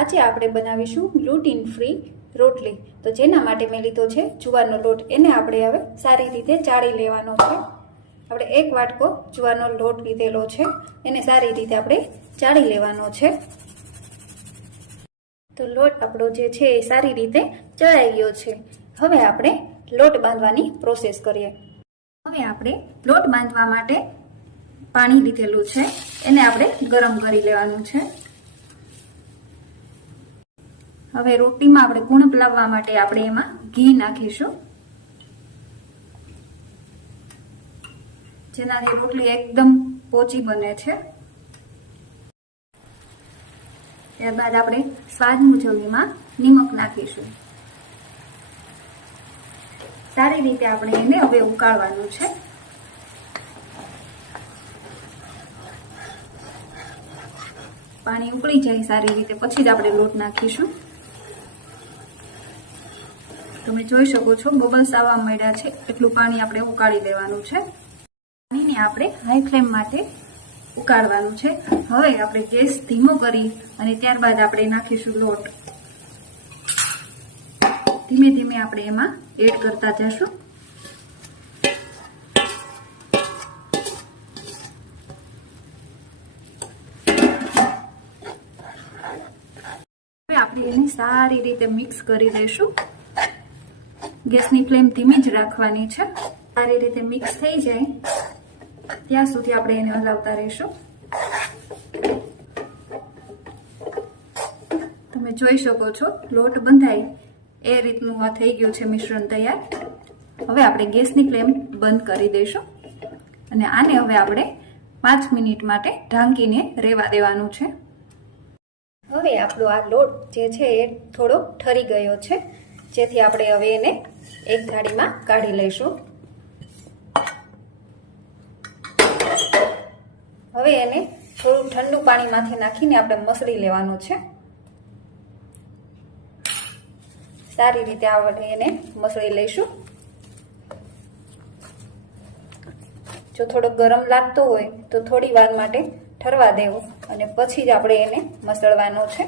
આજે આપણે બનાવીશું ગ્લુટીન ફ્રી રોટલી। તો જેના માટે મેં લીધો છે જુવારનો લોટ। એને આપણે હવે સારી રીતે ચાળી લેવાનો છે। આપણે 1 વાટકો જુવારનો લોટ લીધેલો છે, એને સારી રીતે આપણે ચાળી લેવાનો છે। તો લોટ આપણો જે છે એ સારી રીતે ચડાઈ ગયો છે। હવે આપણે લોટ બાંધવાની પ્રોસેસ કરીએ। હવે આપણે લોટ બાંધવા માટે પાણી લીધેલું છે, એને આપણે ગરમ કરી લેવાનું છે। હવે રોટલીમાં આપણે કુણપ લાવવા માટે આપણે એમાં ઘી નાખીશું, જેનાથી રોટલી એકદમ પોચી બને છે। ત્યારબાદ આપણે સ્વાદ મુજબ એમાં નિમક નાખીશું। સારી રીતે આપણે એને હવે ઉકાળવાનું છે। પાણી ઉકળી જાય સારી રીતે પછી જ આપણે લોટ નાખીશું। તમે જોઈ શકો છો બબલ્સ આવવા માંડ્યા છે, એટલું પાણી આપણે ઉકાળી દેવાનું છે। પાણીને આપણે હાઈ ફ્લેમ માટે ઉકાળવાનું છે। હવે આપણે ગેસ ધીમો કરી અને ત્યારબાદ આપણે નાખીશું લોટ। ધીમે ધીમે આપણે એમાં એડ કરતા જશું। હવે આપણે એને સારી રીતે મિક્સ કરી દઈશું। ગેસની ફ્લેમ ધીમી જ રાખવાની છે। સારી રીતે મિક્સ થઈ જાય ત્યાં સુધી આપણે એને હલાવતા રહીશું। તમે જોઈ શકો છો લોટ બંધાય એ રીતનું આ થઈ ગયું છે મિશ્રણ તૈયાર। હવે આપણે ગેસની ફ્લેમ બંધ કરી દઈશું અને આને હવે આપણે 5 મિનિટ માટે ઢાંકીને રહેવા દેવાનું છે। હવે આપણો આ લોટ જે છે એ થોડો ઠરી ગયો છે, જેથી આપણે હવે એને એક થાળીમાં કાઢી લઈશું। હવે એને થોડું ઠંડુ પાણીમાંથી નાખીને આપણે મસળી લેવાનું છે। સારી રીતે આપણે એને મસળી લઈશું। જો થોડો ગરમ લાગતો હોય તો થોડી વાર માટે ઠરવા દેવો અને પછી જ આપણે એને મસળવાનો છે।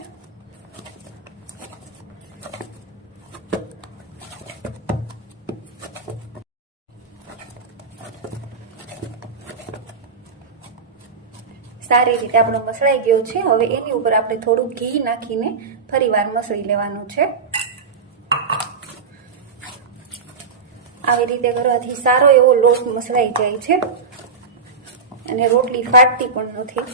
સારી રીતે આપણો મસળાઈ ગયો છે। હવે એની ઉપર આપણે થોડું ઘી નાખીને ફરીવાર મસળી લેવાનું છે। આવી રીતે કરવાથી સારો એવો લોટ મસળાઈ જાય છે અને રોટલી ફાટતી પણ નથી।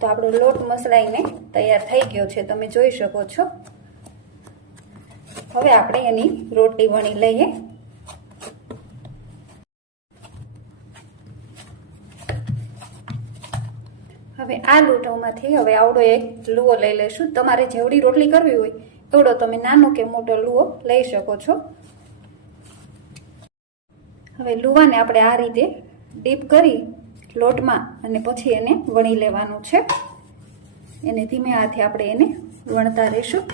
તો આપણો લોટ મસળાઈને તૈયાર થઈ ગયો છે, તમે જોઈ શકો છો। હવે આપણે એની રોટલી વણી લઈએ। હવે આ લોટોમાંથી હવે આવડો એક લુઓ લઈ લઈશું। તમારે જેવડી રોટલી કરવી હોય એવડો તમે નાનો કે મોટો લુઓ લઈ શકો છો। હવે લુવાને આપણે આ રીતે ડીપ કરી લોટમાં અને પછી એને વણી લેવાનું છે। એને ધીમે હાથે આપણે એને વણતા રહીશું।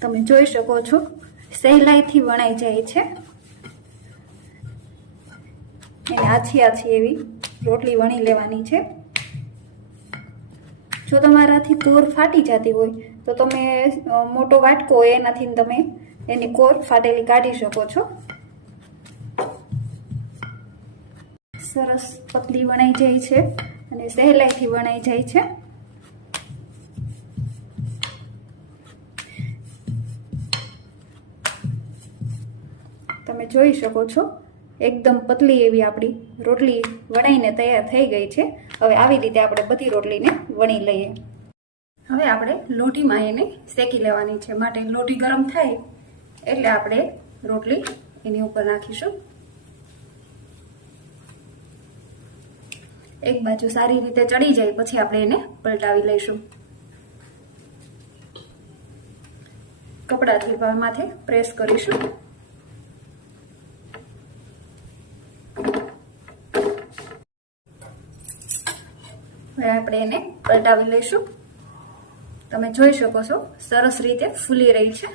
તમે જોઈ શકો છો સહેલાઈથી વણાઈ જાય છે। એને આછી આછી એવી રોટલી વણી લેવાની છે। જો તમારાથી કોર ફાટી જતી હોય તો તમે મોટો વાટકો હોય એનાથી તમે એની કોર ફાટેલી કાઢી શકો છો। સરસ પતલી વણાઈ જાય છે અને સહેલાઈથી વણાઈ જાય છે। તમે જોઈ શકો છો એકદમ પતલી એવી આપણી રોટલી વણાઈને તૈયાર થઈ ગઈ છે। હવે આવી રીતે આપણે બધી રોટલીને વણી લઈએ। હવે આપણે લોટીમાં એને શેકી લેવાની છે, માટે લોટી ગરમ થાય એટલે આપણે રોટલી એની ઉપર નાખીશું। એક બાજુ સારી રીતે ચડી જાય પછી આપણે એને પલટાવી લઈશું। કપડાથી માથે પ્રેસ કરીશું। હવે આપણે એને પલટાવી લઈશું। તમે જોઈ શકો છો સરસ રીતે ફૂલી રહી છે।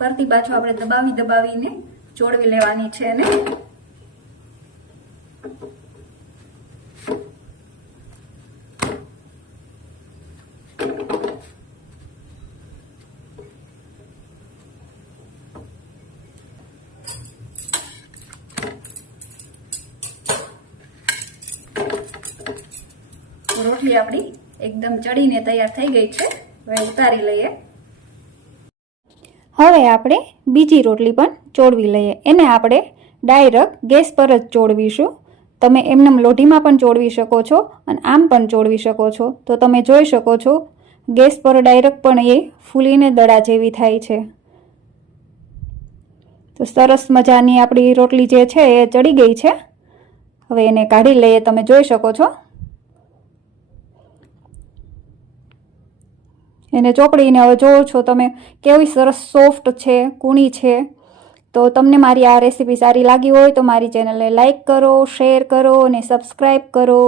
ફરતી બાજુ આપણે દબાવીને ચોળવી લેવાની છે એને. રોટલી આપણી એકદમ ચડીને તૈયાર થઈ ગઈ છે. હવે ઉતારી લઈએ. હવે આપણે બીજી રોટલી પણ ચોળવી લઈએ. એને આપણે ડાયરેક્ટ ગેસ પર જ ચોળવીશું. તમે એમનેમ લોઢીમાં પણ ચોળવી શકો છો અને આમ પણ ચોળવી શકો છો. તો તમે જોઈ શકો છો ગેસ પર ડાયરેક્ટ પણ એ ફૂલીને દડા જેવી થાય છે. તો સરસ મજાની આપણી રોટલી જે છે એ ચડી ગઈ છે. હવે એને કાઢી લઈએ. તમે જોઈ શકો છો એને ચોપડીને હવે જોવો છો તમે કેવી સરસ સોફ્ટ છે, કૂણી છે. તો તમને મારી આ રેસીપી સારી લાગી હોય તો મારી ચેનલને લાઈક કરો, શેર કરો અને સબસ્ક્રાઈબ કરો.